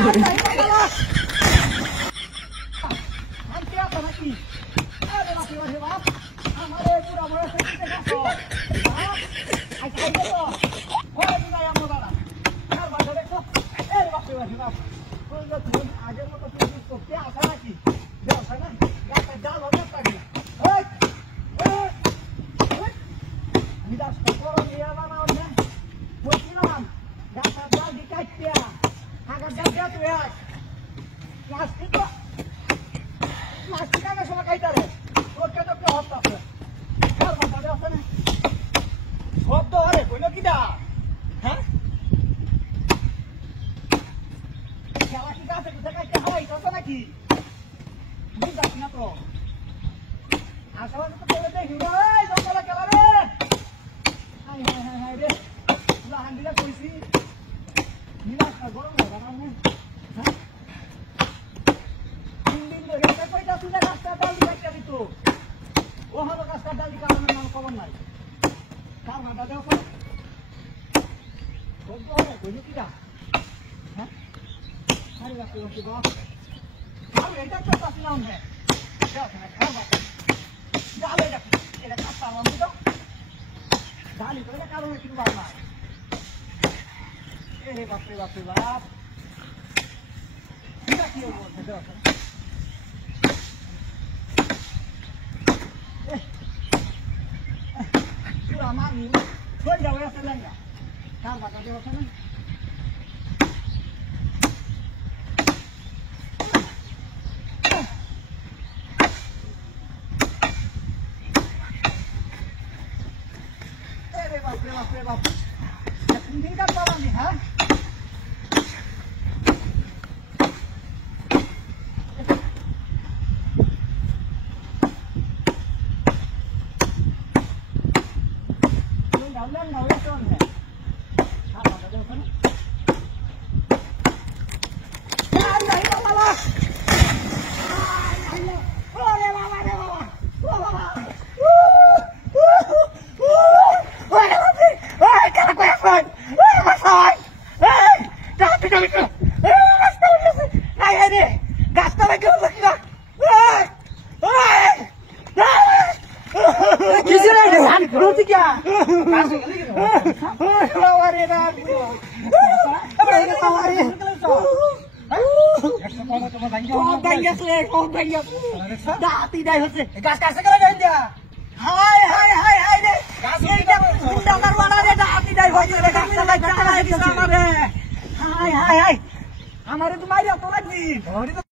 আগের মতো করতে আসা নাকি না জাল হবে আমি রাস্তা করো নিয়ে বানাও না বলছিলাম গাছটা জাল দিয়ে কাটতিয়া আগের জাল দিয়ে তুই আস প্লাস্টিক আগে সময় খাইতারে তোরকে তো কেউ হত্যা আছে আছে না শব্দ আরে কইল কিটা হ্যাঁ খেলা কি গাছে কোথায় কাটতে হয় তো নাকি তুমি যাচ্ছি না তো আশেপাশে তো চলে দেখি রে জঙ্গলে খেলা রে হাই হাই হাই হাই রে তুলা হান্ডিটা কইছি নীলাশটা গরম হবে না হ্যাঁ তিন দিন ধরে এটা কইটা তুই না গাছটা ডাল দিয়ে কাটতে দিত ও হলো গাছটা ডাল দিয়ে কাটানোর নাম খবর নাই কার মাথা দেও তো বলতো হবে কইল কিটা হ্যাঁ আরে বাপ রে বাপ আমি এটা তো পাচ্ছি না ওনে দেখো না খাবার ডালে এটা এটা কাটতে আমি তো ডালি তো এটা কারণে কিছু বার না এ বাপ রে বাপ এটা কি বলছে দেখো পুরা মানি কই যাবে আসলে না কার বাটা দেও না বাপ তিন কাট পাবানি হ্যাঁ আমার তো মাইরা তো লাগবি